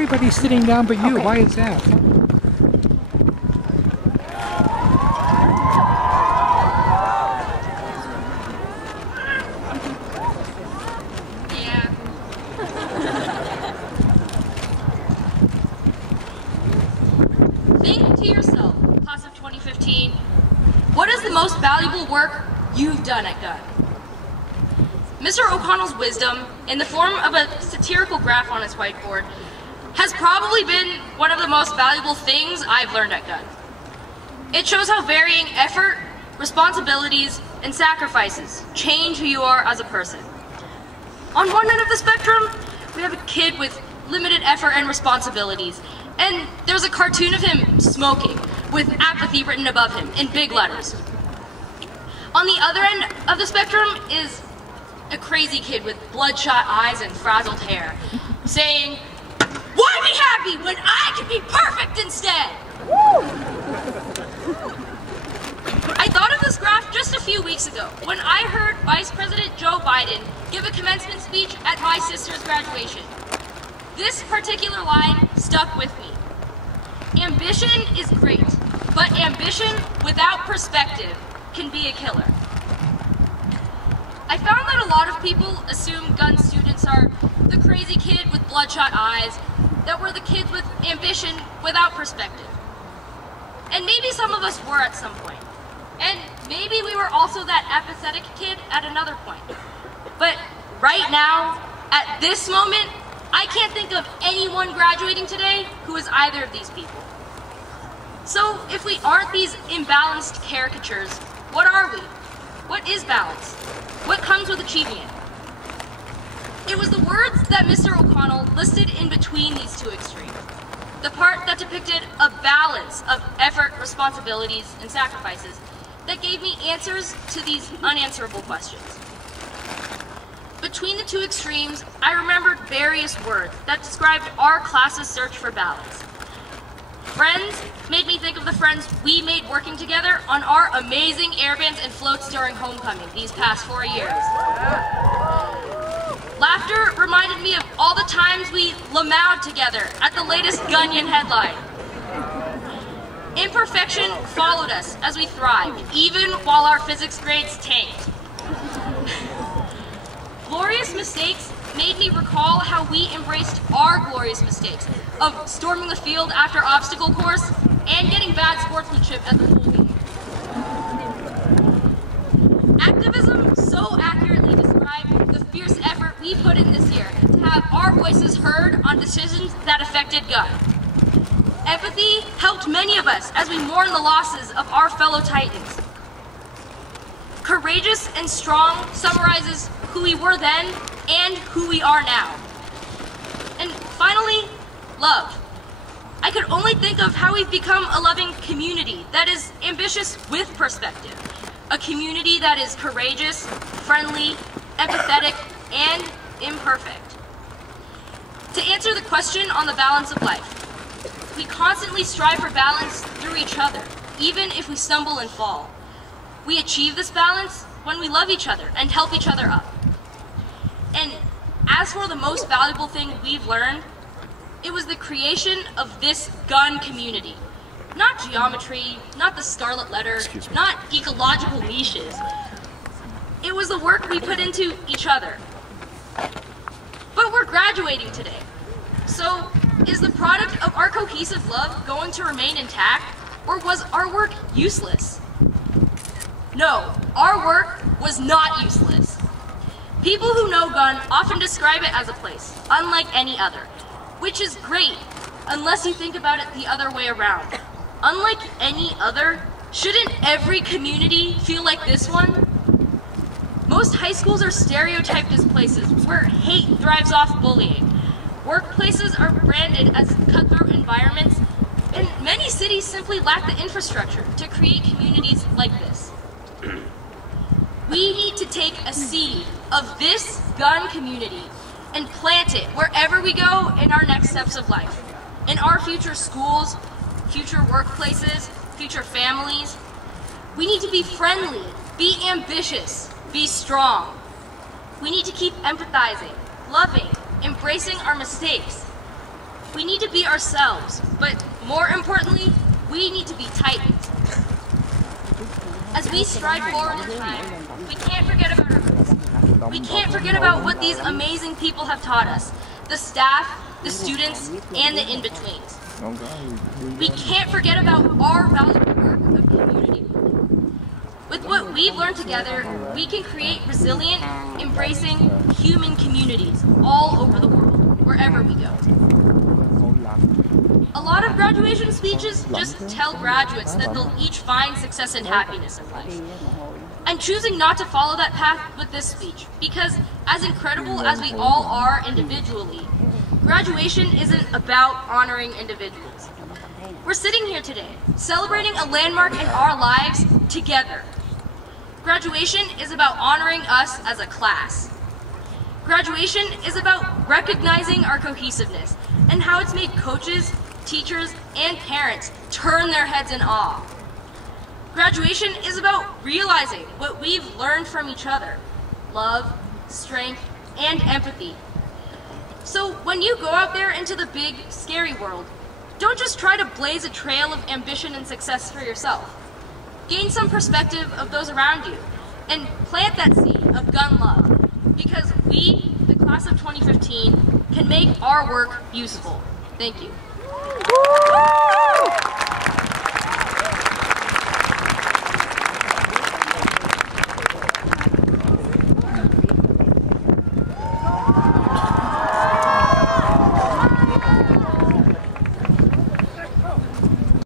everybody's sitting down but you. Okay. Why is that? Yeah. Think to yourself, class of 2015, what is the most valuable work you've done at Gunn? Mr. O'Connell's wisdom, in the form of a satirical graph on his whiteboard, has probably been one of the most valuable things I've learned at Gunn. It shows how varying effort, responsibilities, and sacrifices change who you are as a person. On one end of the spectrum, we have a kid with limited effort and responsibilities, and there's a cartoon of him smoking, with apathy written above him in big letters. On the other end of the spectrum is a crazy kid with bloodshot eyes and frazzled hair, saying, "Why be happy when I can be perfect instead?" I thought of this graph just a few weeks ago when I heard Vice President Joe Biden give a commencement speech at my sister's graduation. This particular line stuck with me. Ambition is great, but ambition without perspective can be a killer. I found that a lot of people assume Gunn students are the crazy kid with bloodshot eyes, that we're the kids with ambition without perspective. And maybe some of us were at some point. And maybe we were also that apathetic kid at another point. But right now, at this moment, I can't think of anyone graduating today who is either of these people. So if we aren't these imbalanced caricatures, what are we? What is balance? What comes with achieving it? It was the words that Mr. O'Connell listed in between these two extremes. The part that depicted a balance of effort, responsibilities, and sacrifices that gave me answers to these unanswerable questions. Between the two extremes, I remembered various words that described our class's search for balance. Friends made me think of the friends we made working together on our amazing airbands and floats during homecoming these past 4 years. Laughter reminded me of all the times we lamowed together at the latest Gunyon headline. Imperfection followed us as we thrived, even while our physics grades tanked. Glorious mistakes made me recall how we embraced our glorious mistakes of storming the field after obstacle course and getting bad sportsmanship at the pool game. Activism so accurately described the fierce effort we put in this year to have our voices heard on decisions that affected Gunn. Empathy helped many of us as we mourn the losses of our fellow Titans. Courageous and strong summarizes who we were then and who we are now. And finally, love. I could only think of how we've become a loving community that is ambitious with perspective. A community that is courageous, friendly, empathetic, and imperfect. To answer the question on the balance of life, we constantly strive for balance through each other, even if we stumble and fall. We achieve this balance when we love each other and help each other up. And as for the most valuable thing we've learned, it was the creation of this Gunn community. Not geometry, not the scarlet letter, not ecological niches. It was the work we put into each other. But we're graduating today. So, is the product of our cohesive love going to remain intact, or was our work useless? No, our work was not useless. People who know Gunn often describe it as a place, unlike any other, which is great, unless you think about it the other way around. Unlike any other, shouldn't every community feel like this one? Most high schools are stereotyped as places where hate drives off bullying. Workplaces are branded as cutthroat environments, and many cities simply lack the infrastructure to create communities like this. We need to take a seed of this Gunn community and plant it wherever we go in our next steps of life. In our future schools, future workplaces, future families. We need to be friendly, be ambitious, be strong. We need to keep empathizing, loving, embracing our mistakes. We need to be ourselves, but more importantly, we need to be Titans. As we stride forward in time, we can't forget about our roots. We can't forget about what these amazing people have taught us, the staff, the students, and the in-betweens. We can't forget about our valuable work of community building. With what we've learned together, we can create resilient, embracing human communities all over the world, wherever we go. A lot of graduation speeches just tell graduates that they'll each find success and happiness in life. I'm choosing not to follow that path with this speech because, as incredible as we all are individually, graduation isn't about honoring individuals. We're sitting here today, celebrating a landmark in our lives together. Graduation is about honoring us as a class. Graduation is about recognizing our cohesiveness and how it's made coaches, teachers, and parents turn their heads in awe. Graduation is about realizing what we've learned from each other: love, strength, and empathy. So when you go out there into the big, scary world, don't just try to blaze a trail of ambition and success for yourself. Gain some perspective of those around you, and plant that seed of gun love, because we, the class of 2015, can make our work useful. Thank you.